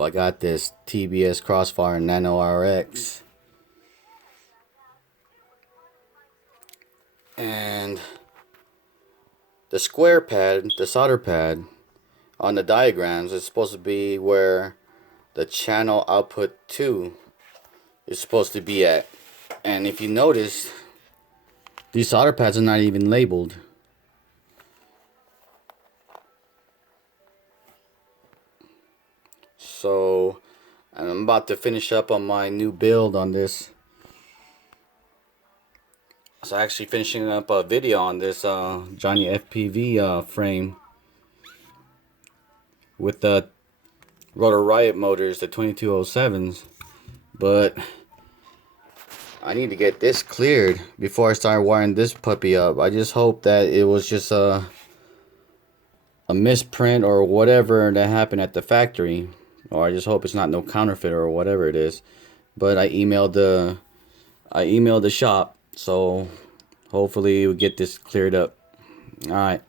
I got this TBS Crossfire Nano RX, and the square pad, the solder pad on the diagrams is supposed to be where the channel output 2 is supposed to be at. And if you notice, these solder pads are not even labeled. So I'm about to finish up on my new build on this. So actually finishing up a video on this Johnny FPV frame with the Rotor Riot motors, the 2207s. But I need to get this cleared before I start wiring this puppy up. I just hope that it was just a misprint or whatever that happened at the factory. Or I just hope it's not no counterfeit or whatever it is. But I emailed the shop, so hopefully we'll get this cleared up. Alright.